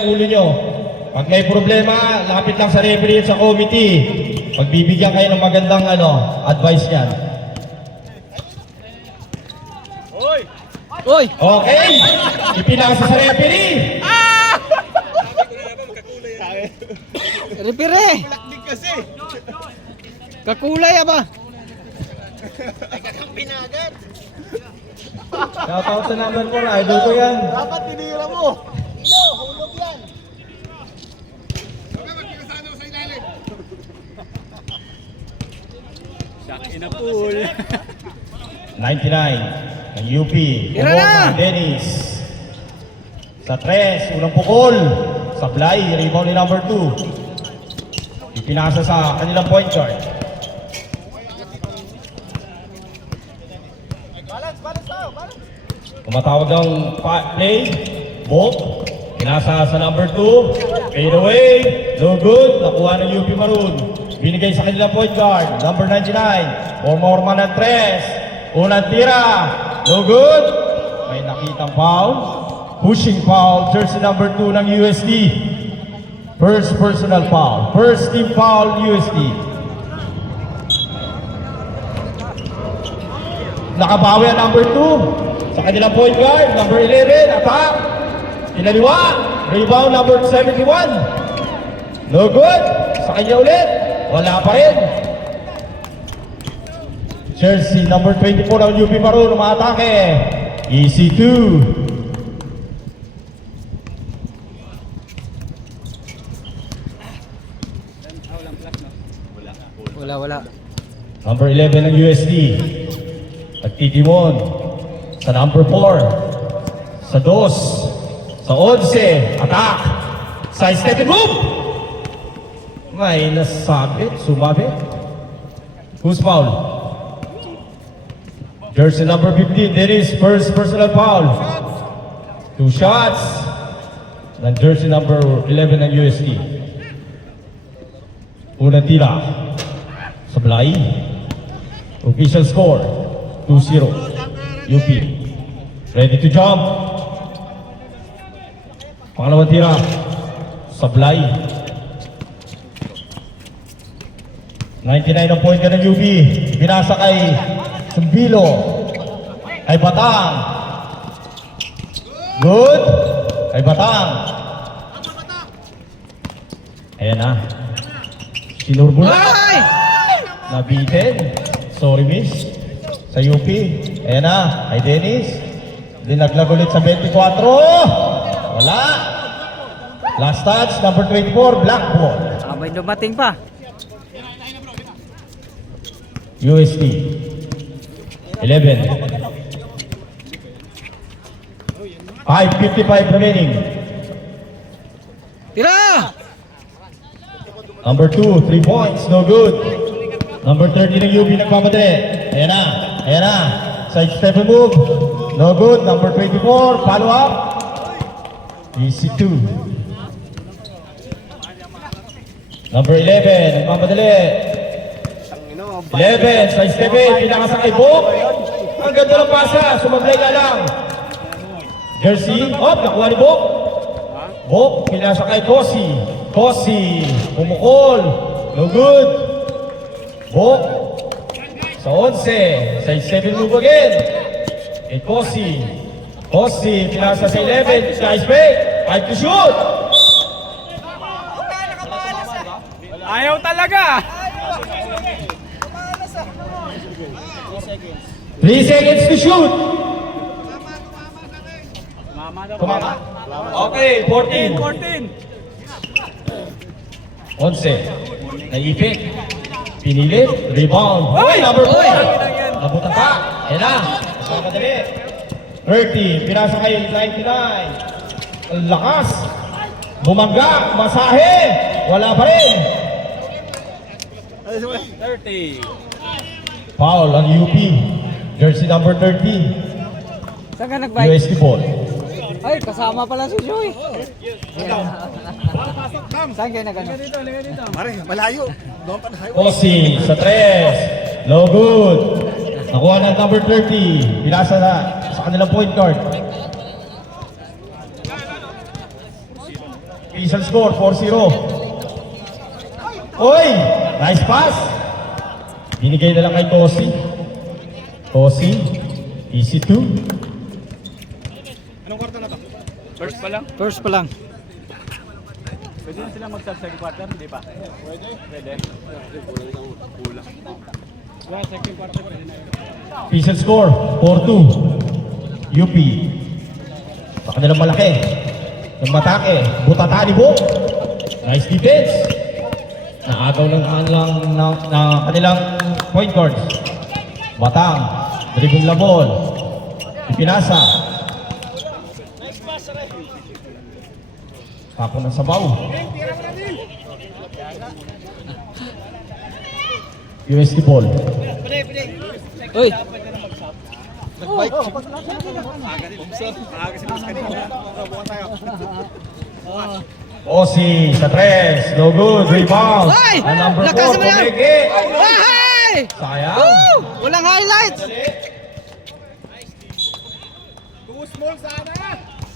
ang ulo nyo. Pag may problema, lapit lang sa referee at sa committee. Pagbibigyan kayo ng magandang advice niyan. Oy! Okay! Ipinasa sa referee! Repire! Kakulay ba? Shoutout sa number 4, idol ko yan. Dapat tinira mo. Hindi, hulog yan. Shot in a pool. 99 ng UP. Tira na! Dennis. Sa 3, unang pukol. Sablay, rebound ni number 2. Ipinasa sa kanilang point guard. Kumatawag ng play. Bolt. Pinasa sa number 2. Fade away. No good. Nakuha ng UP Maroon. Binigay sa kanilang point guard. Number 99. Morman ng 3. Unang tira. No good. May nakitang foul. Pushing foul. Jersey number 2 ng USD. First personal foul. First team foul USD. Nakabawi ang number 2. Sa kanilang point guard, number 11, attack. Inaliwa. Rebound number 71. No good. Sa kanya ulit. Wala pa rin. Jersey number 24 ang UP Maroon, umatake. EC2. Wala. Number 11 ng USD. Nagtitimon. Sa number 4. Sa 2. Sa 11. Attack. Side step and move. May nasabit. Sumabit. Who's foul? Jersey number 15. There is first personal foul. 2 shots. Ng jersey number 11 ng USD. Unang tira. Sablay. Official score. 2-0. UP. Ready to jump. Pangalawang tira. Sablay. 99 ang point ka ng UP. Binasa kay Sumbilo. Ay Batang. Good. Ay Batang. Ayan na. Sinurbo na. Nabitin. Sorry miss. Sa UP. Ayan na. Ay Dennis. Dinaglag ulit sa 24. Wala. Last touch. Number 24. Blackboard. Abay dumating pa. USD 11. 5:55 remaining. Tira! Number 2, 3 points, no good. Number 30 ng UP nagmamadali. Ayan na, ayan na. Side step and move, no good. Number 24, follow up. EC2. Number 11, nagmamadali. 11, side step in, pinakasakay Bok. Ang ganda ng pasa, sumablay ka lang. Jersey, nakuha ni Bok. Bok, pinasakay Kosi. Kosi, pumukol, no good. Bok, sa 11, side step in move again. Kosi. Kosi, pinasa sa 11, nice break, 5 to shoot. Ayaw talaga! 3 seconds to shoot. Tumama. Okay, 14. 11. Naipit. Pinilit. Rebound. Uy, number 4. Nabutan pa. Ayan na. Madali. 30. Pinasa kay 99. Ang lakas. Bumangga. Masahe. Wala pa rin. 30. Foul on UP. Jersey number 30. Saan ka nag-bike? USD ball. Ay, kasama pala si Joy. Saan kayo nag-ano? Mare, malayo. Doon pa na highway. Kosi sa 3. No good. Nakuha ng number 30. Pinasa na sa kanilang point guard. Official score, 4-0. Oy! Nice pass! Binigay na lang kay Kosi. Kosi, easy 2. First pa lang. Pwede na sila mag-second quarter, di ba? Pwede. Kulang. Well, second quarter pwede na. Official score, 4-2. UP. Sa kanilang malaki. Ng matake. Butata ni Bo. Nice defense. Naagaw ng kanilang point guards. Batang. Dribble la ball. Ipinasa. Tapo ng sabaw. USD ball. Uy! Nag-bike. Maaga si Mas kanina. Bukan tayo. Osi sa 3. No good. Rebound. Ay! Ang number 4. Lakas mo yan! Pumiki. Ay! Sayang. Woo! Walang highlights!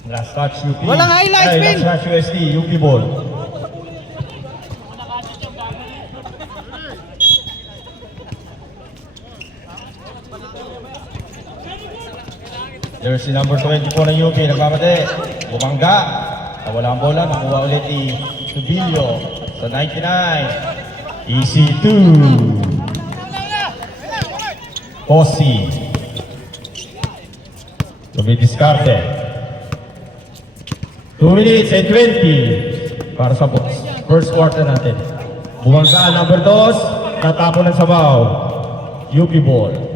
Last touch UP. Walang highlights, Ay, Vin. last touch USD. UP ball. Jersey number 24 ng UP. Nagmamate. Bumangga. Wala ang bola. Nakuha ulit ni Subilio sa 99. Easy 2. Kosi. Tumidiskarte. 2 minutes and 20 para sa first quarter natin. Bumangga number 2. Tatapon ng sabaw. UP ball.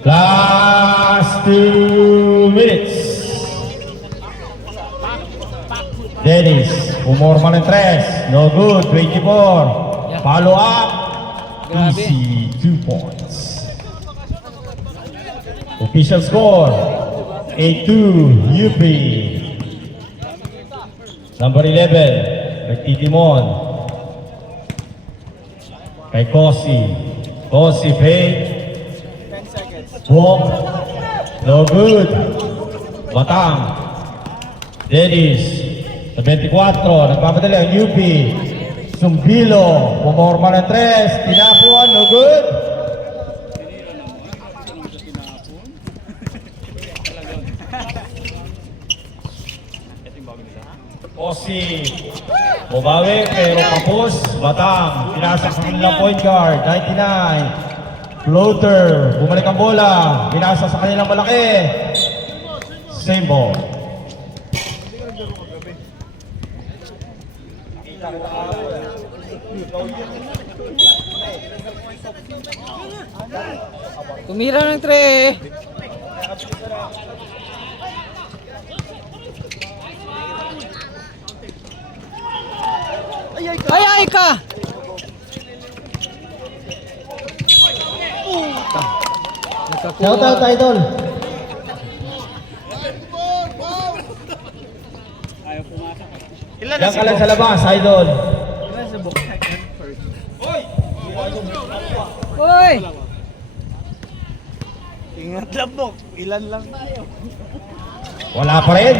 Last 2 minutes. Dennis, umorma ng 3. No good, 24. Follow up. Grabe. Easy, 2 points. Official score, 8-2, UP. Number 11, nagtitimon. Kay Kosi. Kosi, fake. Walk. No good. Batang. Dennis. Sa 24. Nagpapadali ang UP. Sumbilo. Pumorma ng 3. Tinapuan. No good. Osi. Bumawi pero kapos. Batang. Pinasa sa kanilang point guard. 99. Floater, bumalik ang bola, binasa sa kanilang malaki. Same ball. Tumira ng 3 Ay ka! Shout out, idol. Diyan ka lang sa labas, idol. Uy! Ingat lang, Bok. Ilan lang tayo. Wala pa rin.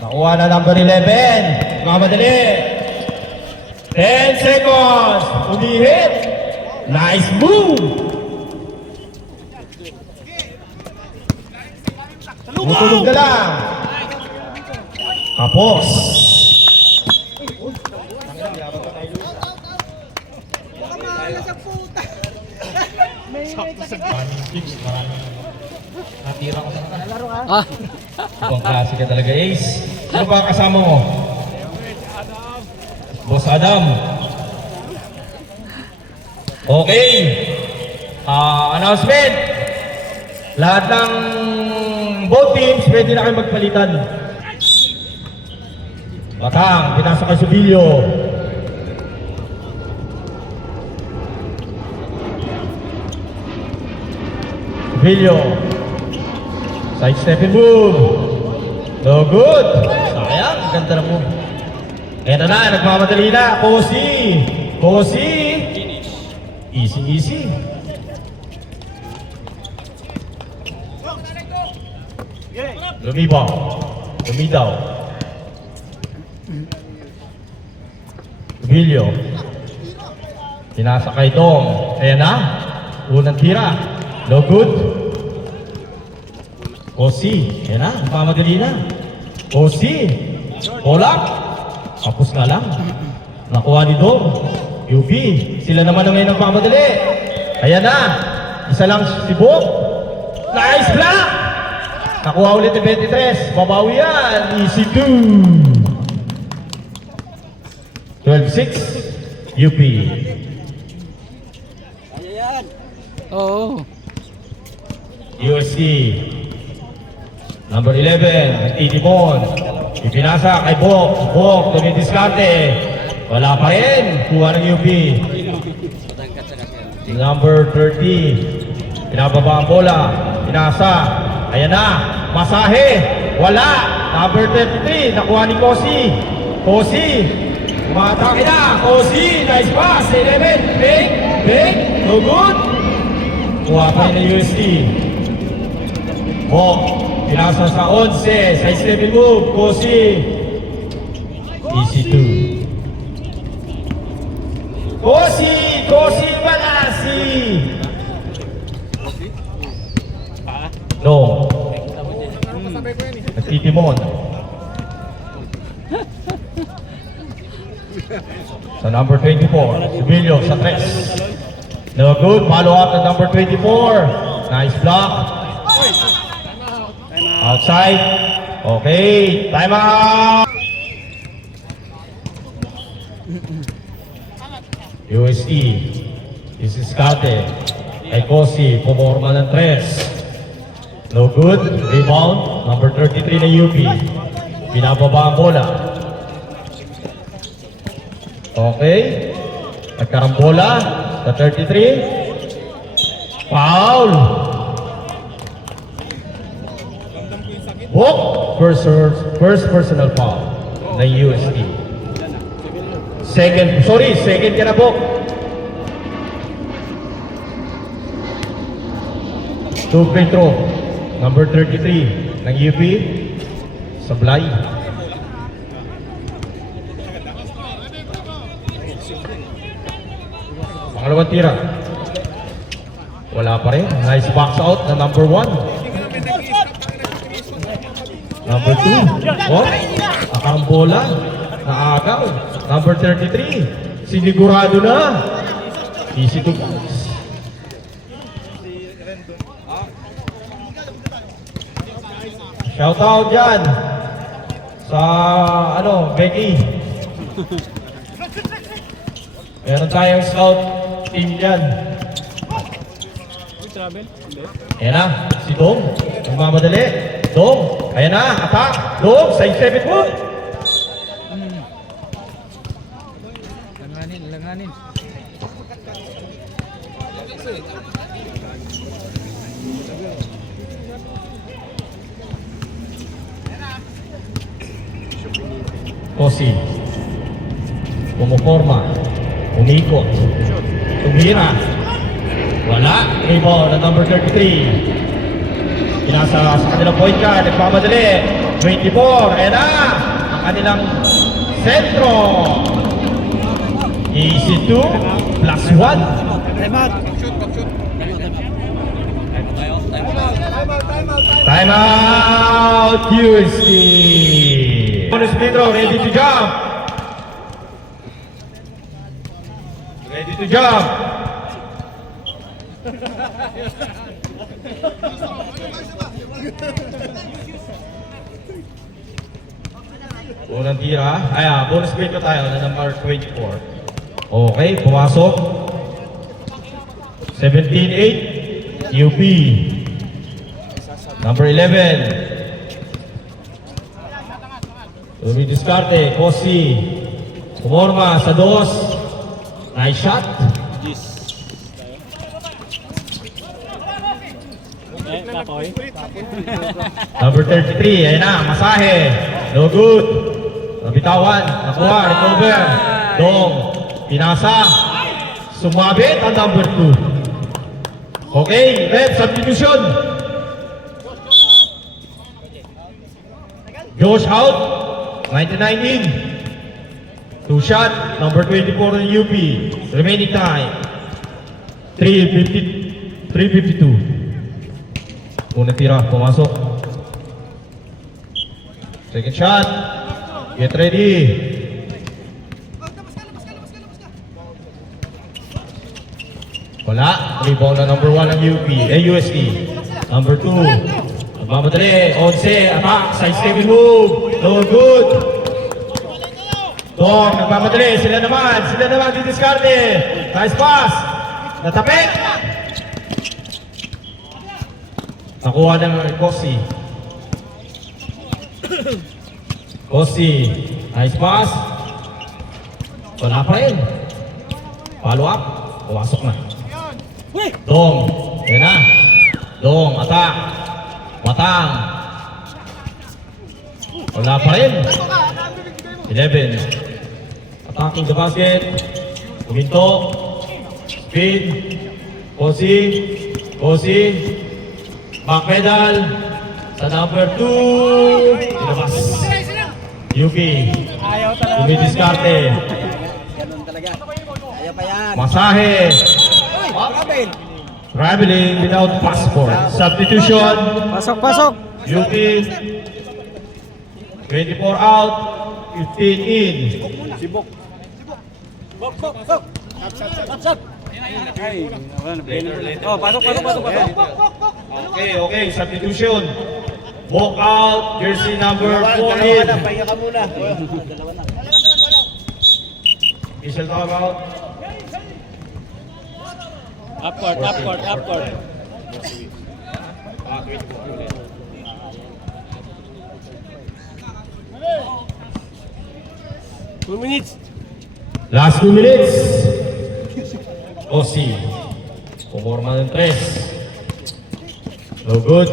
Nakuha na number 11. Mamadali. 10 seconds. Umihit. Nice move. Tutulog ka lang. Kapos. Natira ko sa kanila. Ah! Ibang klase ka talaga, Ace. Ano ba kasama mo? Boss Adam. Okay. Announcement. Lahat ng both teams pwede na kayo magpalitan. Batang, pinasa kay Subilio. Subilio. Side step and move. No good. Sayang, ganda na mo. Eto na, nagmamadali na. Kosi. Kosi. Easy, easy. Lumibaw. Lumidaw. Emilio. Tinasa kay Dong. Ayan na. Unang tira. No good. Kosi. Ayan na. Mamadali na. Kosi. Bola. Kapos na lang. Nakuha ni Dong. UB. Sila naman ang ngayon nagmamadali. Ayan na. Isa lang si Bok. Nice block. Nakuha ulit ni 23. Babawi yan. Easy 2. 12-6. UP. Oo. USC. Number 11. Titimon. Ipinasa kay Bok. Bok. Tumidiskarte. Wala pa rin. Kuha ng UP. Number 30. Pinababa ang bola. Pinasa. Ayan na. Masahe. Wala. Number 33. Nakuha ni Kosi. Kosi. Umatake na. Kosi. Nice pass. 11. Big. Big. No good. Kuha pa rin ng USC. Bok. Pinasa sa 11. Side step move. Kosi. Easy 2. Kosi! Kosi Balasi! No. Nagtitimon. Sa number 24, Sibilio sa 3. No good. Follow up to number 24. Nice block. Outside. Okay. Time out. UST. This is Kate. Ay Kosi. Pumorma ng 3. No good. Rebound. Number 33 na UP. Pinababa ang bola. Okay. Nagkarambola. Sa 33. Foul. Walk. First personal foul ng UST. Second ka na po. Two free throw. Number 33 ng UP. Sablay. Pangalawang tira. Wala pa rin. Nice box out na number 1. Number 2. What? Nakarambola. Naagaw. Number 33. Sinigurado na. Easy to pass. Shout out dyan sa Becky. Meron tayong scout team dyan. Ayan na, si Dong. Nagmamadali. Dong. Ayan na, attack. Dong, side 7 mo. Langanin. Kosi. Pumuporma. Umikot. Tumira. Wala. Rebound na number 33. Pinasa sa kanilang point guard. Nagpamadali. 24. Ayan na. Ang kanilang sentro. Easy 2 plus 1. Time out. USC. Bonus Pedro, ready to jump. Ready to jump. Unang tira. Bonus Pedro tayo na number 24. Okay, pumasok. 17-8. UP. Number 11. Diskarte, Kosi. Pumorma sa 2. Nice shot. Number 33, ayan na, Masahe. No good. Nabitawan, nakuha, recover. Dong, pinasa. Sumabit ang number 2. Okay, red substitution. Josh out. 99 in. 2 shot. Number 24 ng UP. Remaining time. 3:52. Unang tira. Pumasok. Second shot. Get ready. Wala. Rebound na number 1 ng UP. UST. Number 2. Nagmamadali. 11. Attack. Side step move. No good. Dong. Nagmamadali. Sila naman. Didiskarte. Nice pass. Natapik. Nakuha ng Kosi. Kosi. Nice pass. Wala pa rin. Follow up. Pumasok na. Dong. Yan na. Dong. Attack. Matang. Wala pa rin. 11. Attacking the basket. Huminto. Speed. Kosi. Kosi. Back pedal. Sa number 2. Ilabas. UP. Ayaw talaga. Dumidiskarte. Ganun talaga. Ayaw pa yan. Masahe. Robin. Traveling without passport. Substitution. Pasok. UP. 24 out. 15 in. Sibok. Ay, wala na brainer. Oh, pasok. Okay. Substitution. Walk out. Jersey number 14. Pahinga ka muna. Official talk out. Up court. Last 2 minutes. Osi. Puporma ng 3. No good.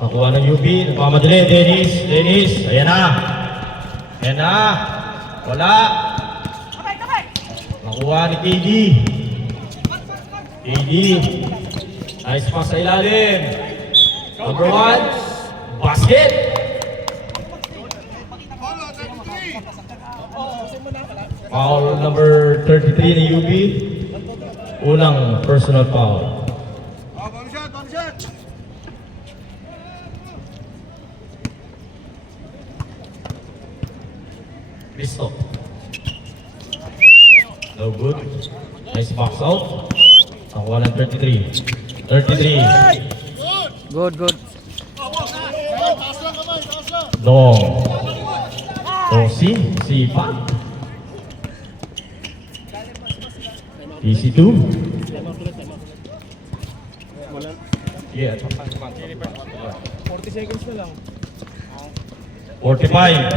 Nakuha ng UP. Nagmamadali. Dennis. Ayan na. Wala. Nakuha ni KD. Nice pass sa ilalim. Number 1. Basket. Foul number 33 ni UP. Unang personal foul. Listo. No good. Nice box out. Nakuha ng 33. Good. Dong. Tosi. Sipa. EC2. Yeah. 40 seconds na lang. 45.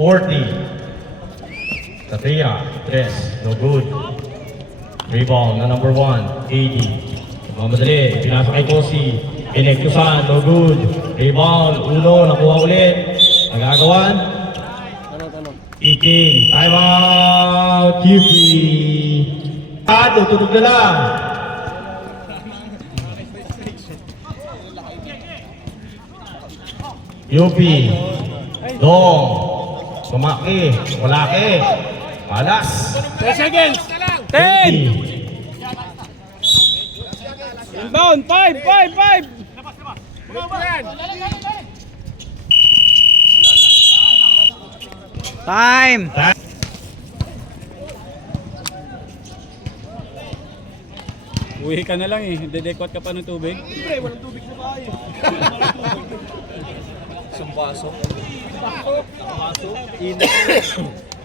40. Katria. 3. No good. Rebound na number 1. 80. Mamadali. Pinasa kay Kosi. Inektusan. No good. Rebound. Uno. Nakuha ulit. Nagagawan. Iking. Time out. QP. Tutunog na lang. UP. Dong. Sumaki. Walaki. Palas. 10 seconds. 10. Inbound. 5. Time. Uwi ka na lang eh. Dedekot ka pa ng tubig. Pre, walang tubig sa bahay. Isang baso. Init.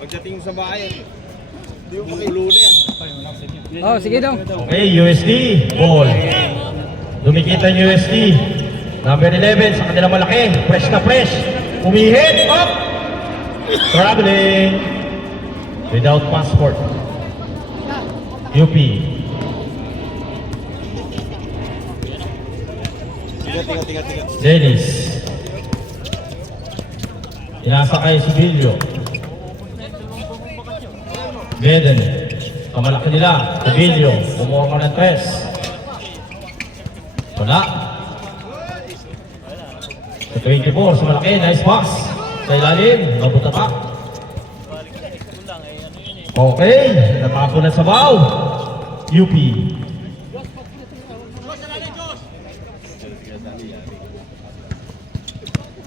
Pagdating sa bahay, hindi mo makiulo na yan. Oh, sige dong. Okay, USD. Ball. Dumikit ang USD. Number 11 sa kanila malaki. Fresh na fresh. Umihit. Up. Traveling. Without passport. UP. Tiga. Dennis. Inasakay si Bilyo. Beden. Kamalaki nila. Si Bilyo. Umorma ng 3. Wala. Sa 24, sa malaki, nice pass. Sa ilalim, nabutata. Okay, natapon na sa bow. UP.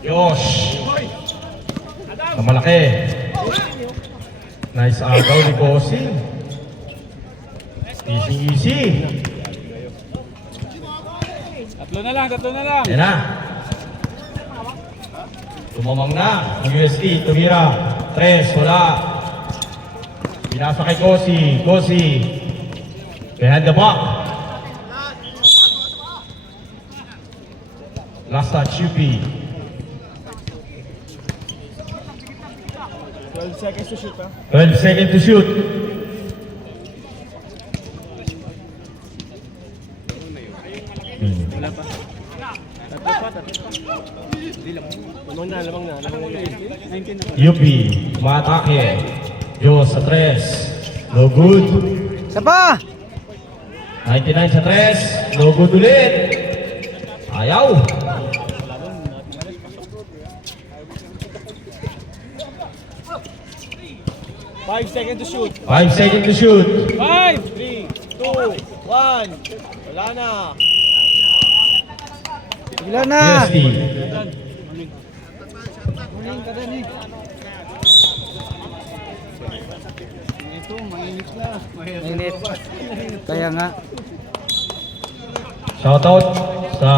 Josh. Sa malaki. Nice agaw ni Kosi. Easy. Tatlo na lang. Yan na. Tumamang na ang UST. Tumira. 3, wala. Pinasa kay Kosi. Behind the back. Last touch, UP. 12 seconds to shoot, ha? 12 seconds to shoot. Wala pa. Lamang na. 19 na. UP, umatake. Diyos sa 3. No good. Isa pa. 99 sa 3. No good ulit. Ayaw. Five seconds to shoot. 5 seconds to shoot. 5! 3, 2, 1. Wala na. Ilan na? UST. Ito, mainit na. Mainit. Kaya nga. Shoutout sa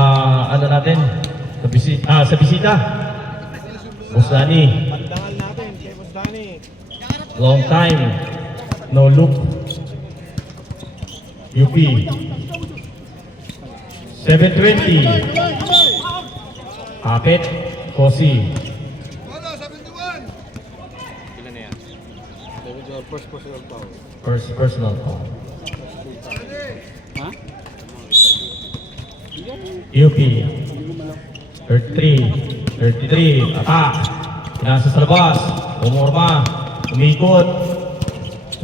ano natin, sa bisita. Boss Danny, Pandangal natin kay Boss Danny. long time, no look. UP. 720. Kapit, Kosi. Ilan na yan? First personal foul. First personal foul. Ha? UP. 33. 33. Attack. Pinasa sa labas. Umorma. Umikot.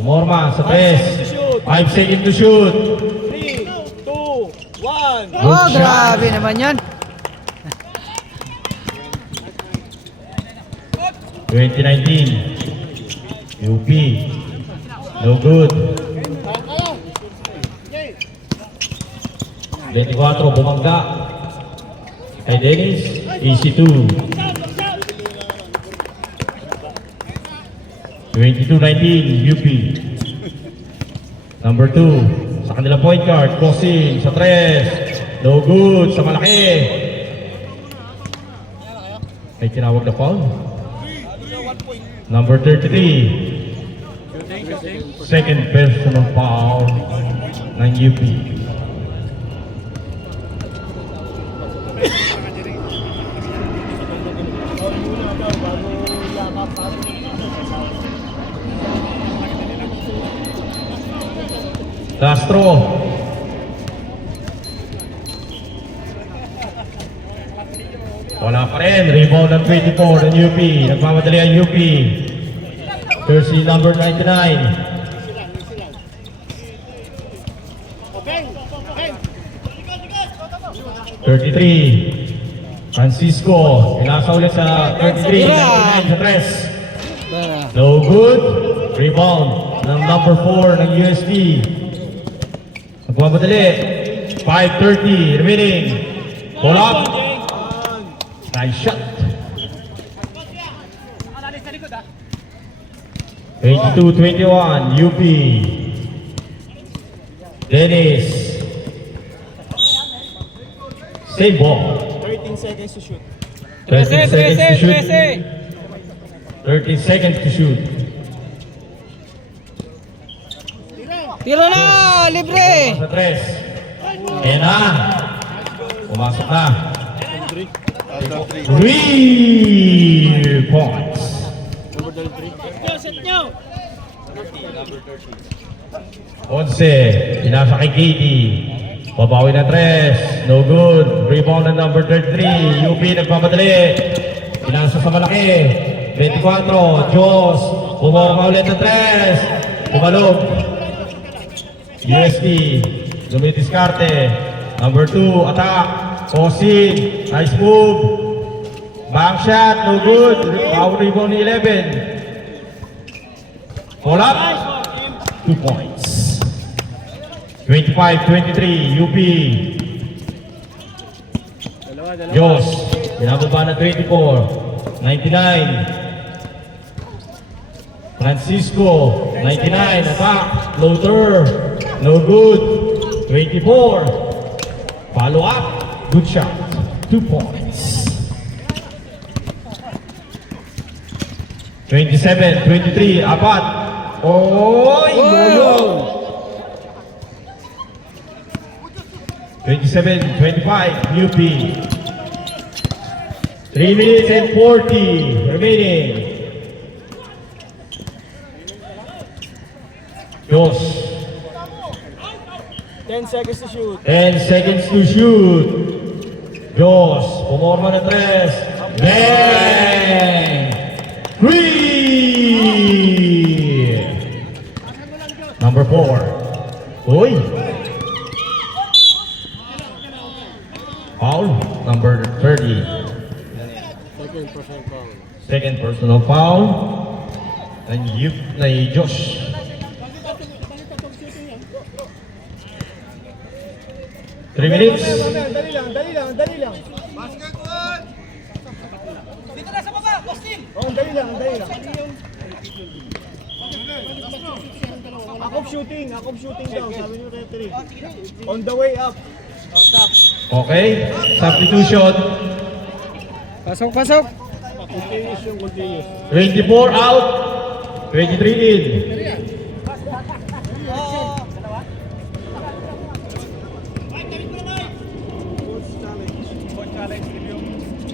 Umorma sa 3. 5 seconds to shoot. 3, 2, 1. Good Oh, shot. grabe naman yan. 2019. UP. No good. 24, bumangga. Kay Dennis, easy 2. 22-19, UP. Number 2, sa kanilang point guard, Kosin, sa 3. No good, sa malaki. May tinawag na foul. Number 33, second personal foul ng UP. Castro. Wala pa rin. Rebound ng 24 ng UP. Nagmamadali ang UP. Jersey number 99. Francisco. Pinasa ulit sa 33. 99 sa 3. No good. Rebound ng number 4 ng UST. Nagmamadali. 5:30 remaining. Pull up. Nice shot. 22-21 UP. Dennis. Same ball. 13 seconds to shoot. 13 seconds to shoot. 13! 13 seconds to shoot. Tiro na! Libre! Sa 3. Ayan na. Pumasok na. 3 points. 11. Pinasa kay Katie. Babawi na 3. No good. Rebound na number 33. UP nagpapadali. Pinasa sa malaki. 24. Diyos. Pumorma ulit na 3. Pumalog. UST. Dumidiskarte. Number 2. Attack. Kosin. Nice move. Bank shot, no good. Power rebound ni 11. Pull up. 2 points. 25-23, UP. Diyos, binababa na 24. 99. Francisco, 99. Attack. Floater. No good. 24. Follow up. Good shot. 2 points. 27-23. Apat. Oy! Goyo! 27-25. UP. 3 minutes and 40 remaining. Diyos. 10 seconds to shoot. 10 seconds to shoot. Diyos. Pumorma na 3. Bang! 3! Number 4. Uy! Foul. Number 30. Second personal foul. And you play Josh. Three minutes. Dali lang. Dito na sa baba, Austin! Oh, dali lang. Akop shooting daw, sabi niyo referee. On the way up. Oh, stop. Okay. Substitution. Pasok. Continuous. 24 out. 23 in.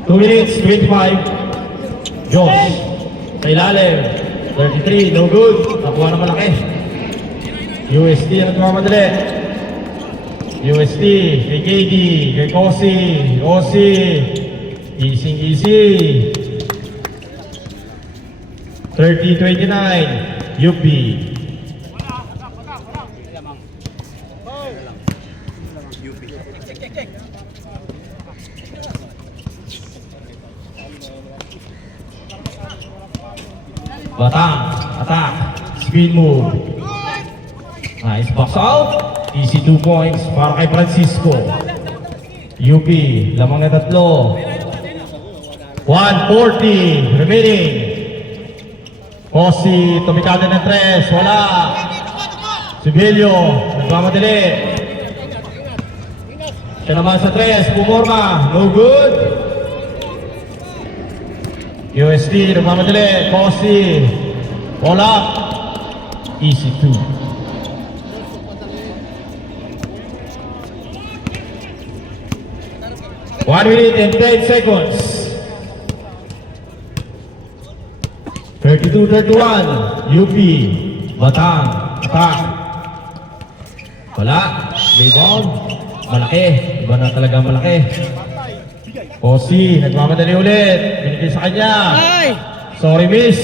Two minutes, 25. Josh. Sa ilalim. 33, no good. Nakuha na malaki. UST ang nagmamadali. UST, kay KD, kay Kosi, easy. 30-29, UP. Batang, attack, screen move. Nice box out. Easy 2 points para kay Francisco. UP, lamang na 3. 1:40 remaining. Kosi, tumikada ng 3. Wala. Sibilio, nagmamadali. Siya naman sa 3. Pumorma. No good. USD, nagmamadali. Kosi. Pull up. Easy 2. 1 minute and 10 seconds. 32-31, UP, Batang, attack. Wala, rebound, malaki, iba na talaga malaki. Kosi, nagmamadali ulit, binigay sa kanya. Ay! Sorry miss.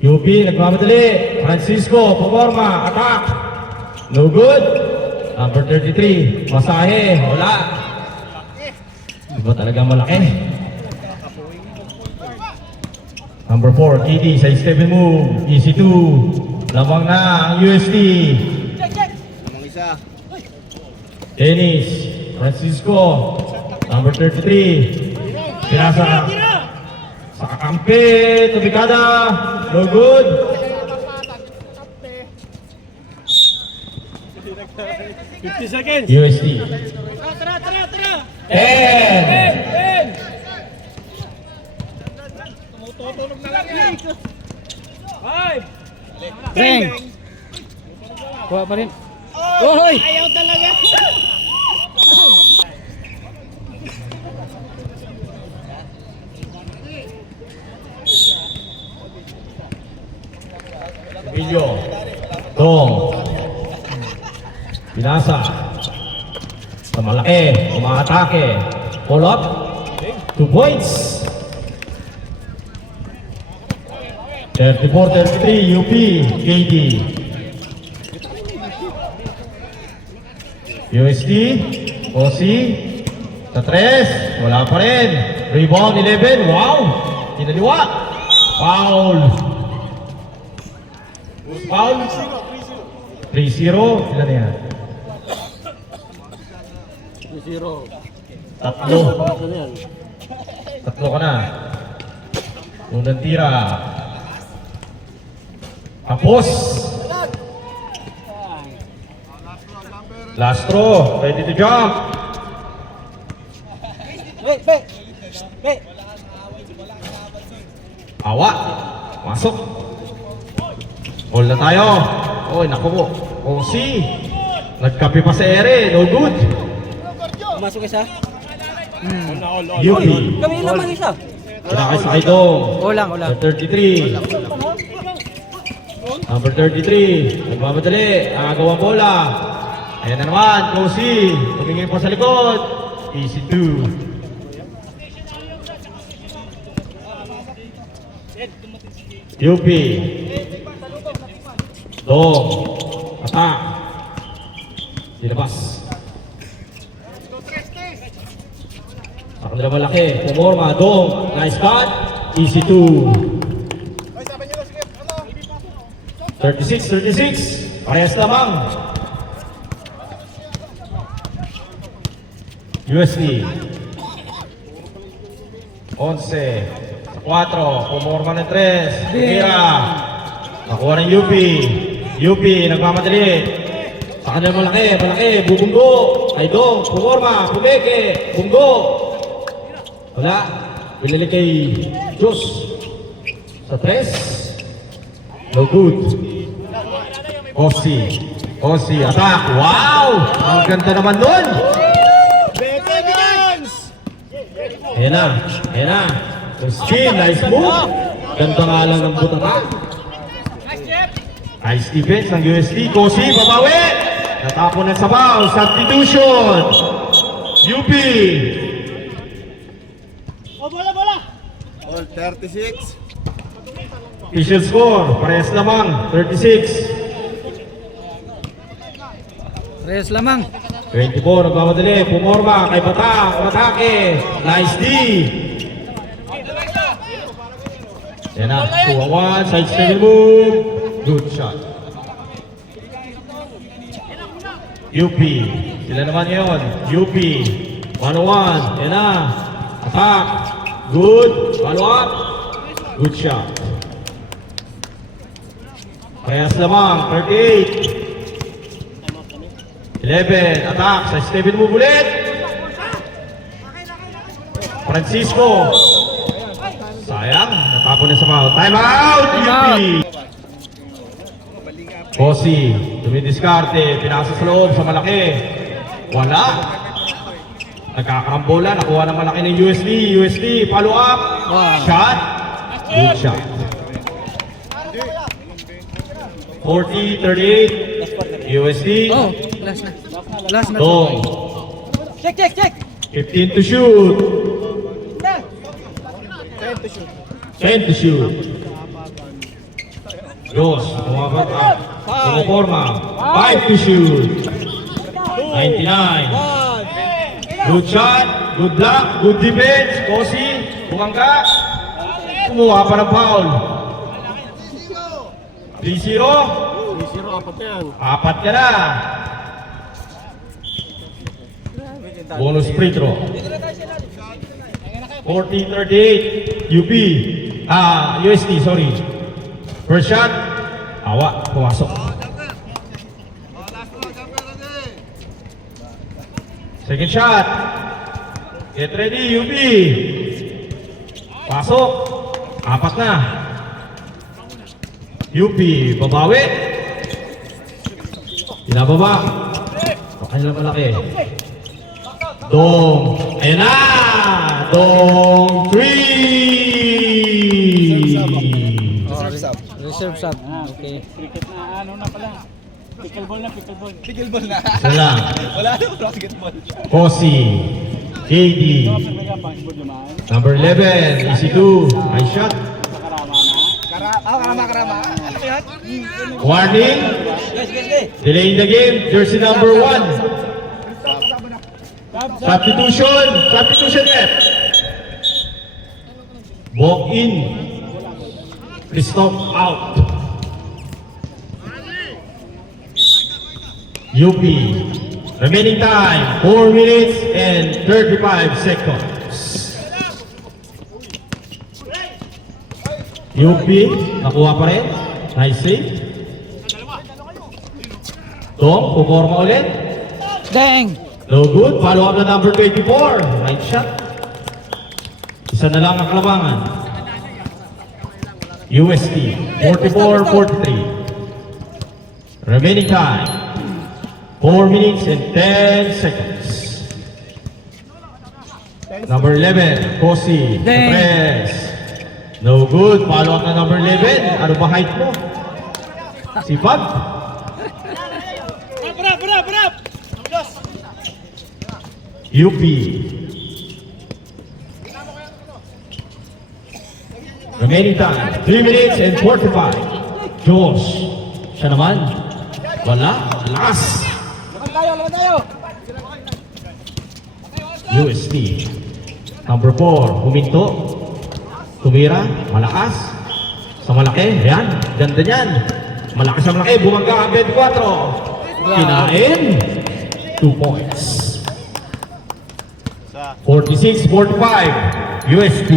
UP, nagmamadali, Francisco, pumorma, attack. No good. Number 33, masahe, wala. Iba talaga malaki. Number 4, KD sa step and move. Easy 2. Lamang na ang USD. Namang isa. Dennis. Francisco. Number 33. Pinasa sa kakampi. Tubikada. No good. 50 seconds. USD. Tara! 10. Tutulog na lang yan! Bang! Kuha pa rin. Oy! Ayaw talaga! Video. Tong. Pinasa. Sa malaki. Umaatake. Pull up. 2 points. 34-33 UP KD. USD Osi Sa 3, wala pa rin. Rebound 11, wow! Kinaliwa. Foul. Foul. 3-0. Ilan na yan? 0. Tatlo. Tatlo ka na. Unang tira. Tapos. Last throw. Ready to jump. Awa. Masok. All na tayo. Oy, naku po. Osi. Nagkape pa sa ere. No good. Masuk isa. UP. Kami lamang isa. Nakasakay dong. Ulang. Number 33. Number 33. Nagmamadali. Nakagawa bola. Ayan na naman. Kosi. Tumingin pa sa likod. Easy 2. UP. Dong. Atak. Dilabas. Sa kanila malaki. Pumorma. Dong. Nice cut. Easy 2. 36. Parehas lamang. USD. 11. Sa 4. Pumorma ng 3. Tumira. Nakuha ng UP. UP. Nagmamadali. Sa kanila malaki. Bubunggo. Ay dong. Pumorma. Pumeke. Bunggo. Wala. Pinili kay Diyos. Sa 3. No good. Osi, attack. Wow! Ang ganda naman nun. Ayan na. Spin, nice move. Ganda nga lang ng butata. Nice defense ng USD. Kosi, babawi. Natapon ng sabaw. Substitution. UP. Bola! All 36. Official score. Parehas lamang. 36. Reyes lamang. 24, nagmamadali. Pumorma kay Batang. Umatake. Nice D. Yan na. 2-1. Side steady move. Good shot. UP. Sila naman ngayon. UP. 1-1. Yan na. Attack. Good. Follow up. Good shot. Parehas lamang. 38. 11, attack sa Steven move ulit. Francisco. Sayang, natapon na sa foul. Time out! UP! Bossy, dumidiskarte, pinasa sa loob sa malaki. Wala. Nagkakarambola, nakuha ng malaki ng USD, follow up. Shot. Good shot. 40-38. USD. Oh, last na. Dong. Check! 15 to shoot. 10 to shoot. Dos. Pumuporma. 5 to shoot. 99. Good shot. Good luck. Good defense. Kosi. Bumangga. Kumuha pa ng foul. 3-0. Apat ka na. Bonus free throw. 40-38 UP. USD, sorry. First shot. Awa, pumasok. Second shot. Get ready, UP. Pasok. Apat na. UP, babawi. Pinababa. Okay lang malaki. Dong. Ayan na! Dong 3! Reserve sub. Okay. Cricket na, ano na pala. Pickleball na. Pickleball na. Wala. Wala na basketball. Kosi. KD. Basketball naman. Number 11. Easy 2. Nice shot. Karama na. Karama. Ano yan? Warning. Delaying the game. Jersey number 1. Substitution. Substitution rep. Walk in. Christoph out. UP. Remaining time 4 minutes and 35 seconds. UP, nakuha pa rin. Nice save. Tom, puporma ulit. Dang! No good. Follow up na number 24. Right shot. Isa na lang ang kalabangan. UST, 44-43. Remaining time 4 minutes and 10 seconds. Number 11, Kosi, the Dang. press. No good. Follow up na number 11. Ano ba height mo? Sipag. Berap. UP. Remaining time, 3 minutes and 45. Josh. Siya naman. Wala. Lakas. Laban tayo. UST. Number 4, huminto. Tumira, malakas. Sa malaki, yan. Ganda niyan. Malakas ang malaki, bumangga ang 24. Kinain. 2 points. 46-45. UST.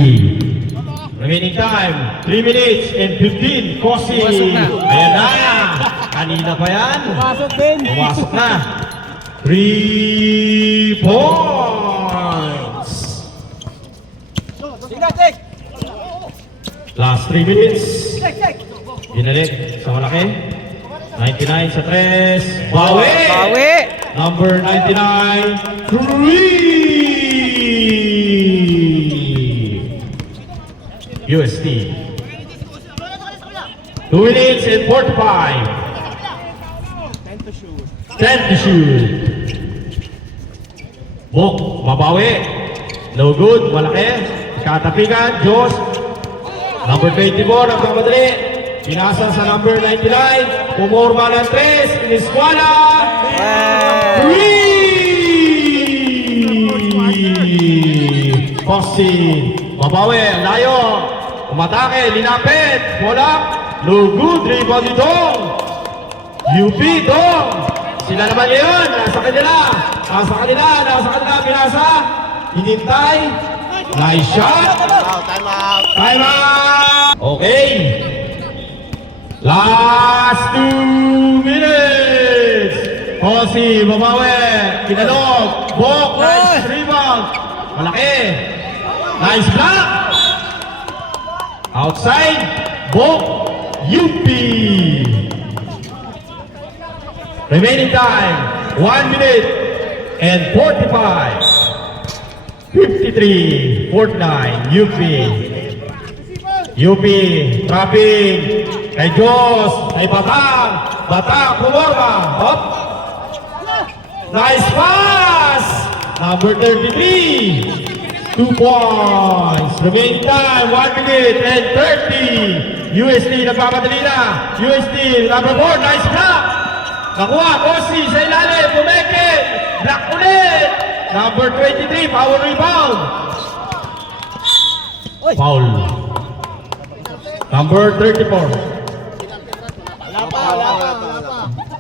Remaining time, 3 minutes and 15. Kosi. Pumasok na. Ayan na. Kanina pa yan. Pasok din. Pumasok na. 3 points. Tek. Last 3 minutes. Check. Binalik sa malaki. 99 sa 3. Bawi! Bawi! Number 99, 3! UST. 2 minutes and 45. 10 to shoot. Bok, mabawi. No good, malaki. Katapikan, Diyos. Number 24, nagkamadali. Pinasa sa number 99. Pumorma ng 3. Iniskwala. 3! Posting. Mabawi, layo. Umatake, linapit. Wala. No good, rebound itong. UP, dong. Sila naman yun. Nasa kanila. Pinasa. Hinintay. Nice shot. Time out. Okay. Last 2 minutes. Kosi, babawi. Kinalog. Bok. Nice rebound. Malaki. Nice block. Outside. Bok. UP. Remaining time 1 minute and 45. 53-49. UP. Trapping. Kay Diyos. Kay Batang. Pumorma. Hop. Nice pass. Number 33. 2 points. Remaining time 1 minute and 30. UST nagpapadali na. UST number 4. Nice block. Nakuha. Kosi sa ilalim. Pumekit. Block ulit. Number 23, foul rebound. Foul. Number 34.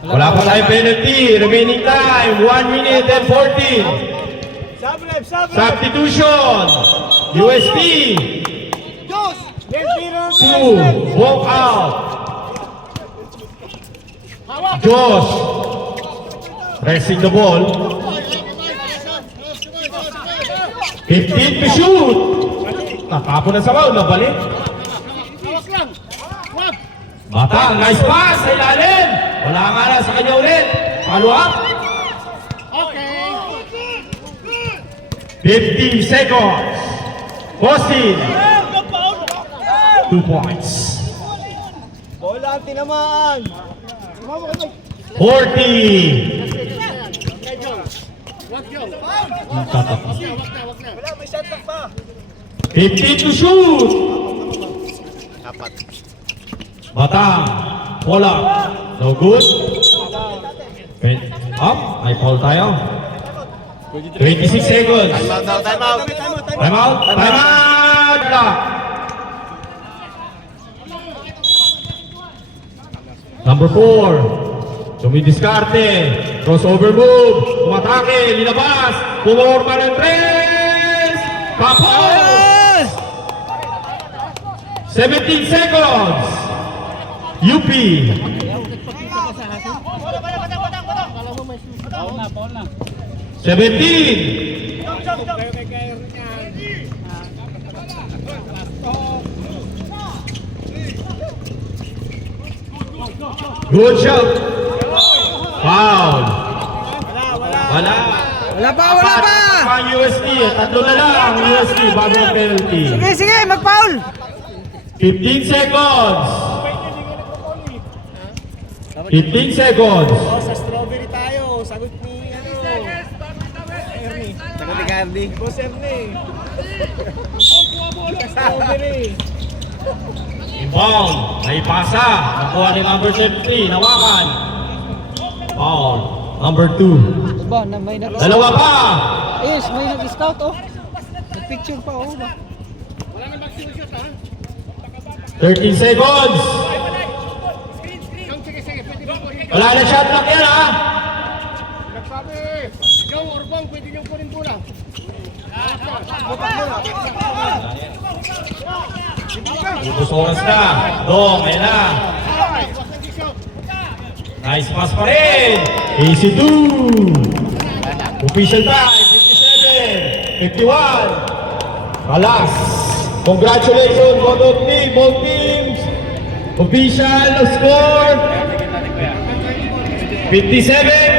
Wala pa tayong penalty. Remaining time, 1 minute and 14. Substitution. UST. 2, walk out. Josh. Pressing the ball. 15 to shoot. Natapon na sa foul, nabalik. Batang, nice pass sa ilalim. Wala nga na sa kanya ulit. Follow up. 50 seconds. Boston. 2 points. Bola, tinamaan. 40. Tatak. 15 to shoot. Batang. Bola. No good. Up. May foul tayo. 26 seconds. Time out daw, time out. Time out. Time out. Clock. Number 4. Sumidiskarte. Crossover move. Umatake. Linabas. Pumorma ng 3. Kapos. 17 seconds. UP. Paul na. 17. Good shot. Foul. Wala. Wala pa! Ang USD. Tatlo na lang ang USD bago ang penalty. Sige, mag-foul! 15 seconds. 15 seconds. Sa strawberry tayo. Sagot ni Ernie. Sagot ni Candy. Boss Ernie. Strawberry. Inbound. Naipasa. Nakuha ni number 73. Nawakan. Foul. Number 2. Ba, na may nag- Dalawa pa. Yes, may nag-scout oh. Nag-picture pa oh ba? 13 seconds. Wala na shot clock yan ha. Ubus oras na. Dong, ayan na. Nice pass pa rin. Easy 2. Official time, 57, 51. Alas. Congratulations, both teams. Official score, 57